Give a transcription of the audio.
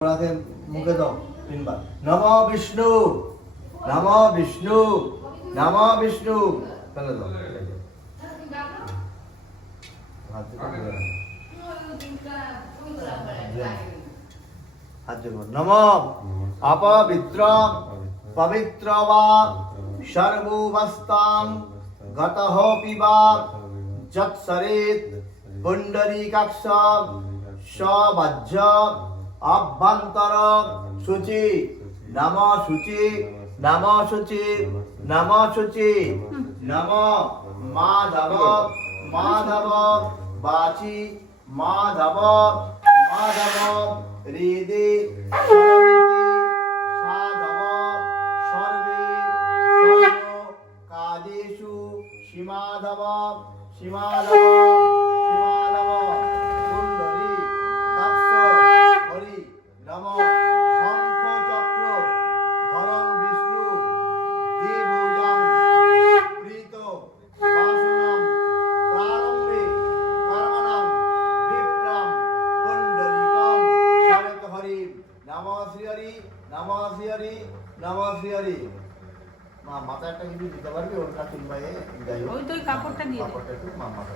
রাতে মুখে দাও তিনবার নমো বিষ্ণু নমো বিষ্ণু নমো বিষ্ণু ফেলে দাও হাত জোড়ো নমো অপবিত্র পবিত্র বা সর্ববস্তাং গতঃ পিবা যৎসরেত পুণ্ডরীকাক্ষ সবজ্জ অভ্যন্তর শুচি নম শুচি নম শুচি নম শুচি নম মাধব মাধব বাচি মাধব মাধব হৃদি সাধব সর্বে সর্ব কাদেষু সীমাধব সীমাধব সীমাধব কুণ্ডলী কাক্ষ হরি নম শঙ্খ চক্র ধরং বিষ্ণু দ্বিভুজং প্রীত বাসনাম প্রারম্ভে কর্মণাং বিপ্রাম কুণ্ডলিকম শরৎ হরি নম শ্রী হরি নম শ্রী হরি নম শ্রী হরি মা মাথা একটা কিছু দিতে পারবি ওর কাছে ভাই যাই হোক ওই তো কাপড়টা দিয়ে দে। কাপড়টা একটু মা মাথা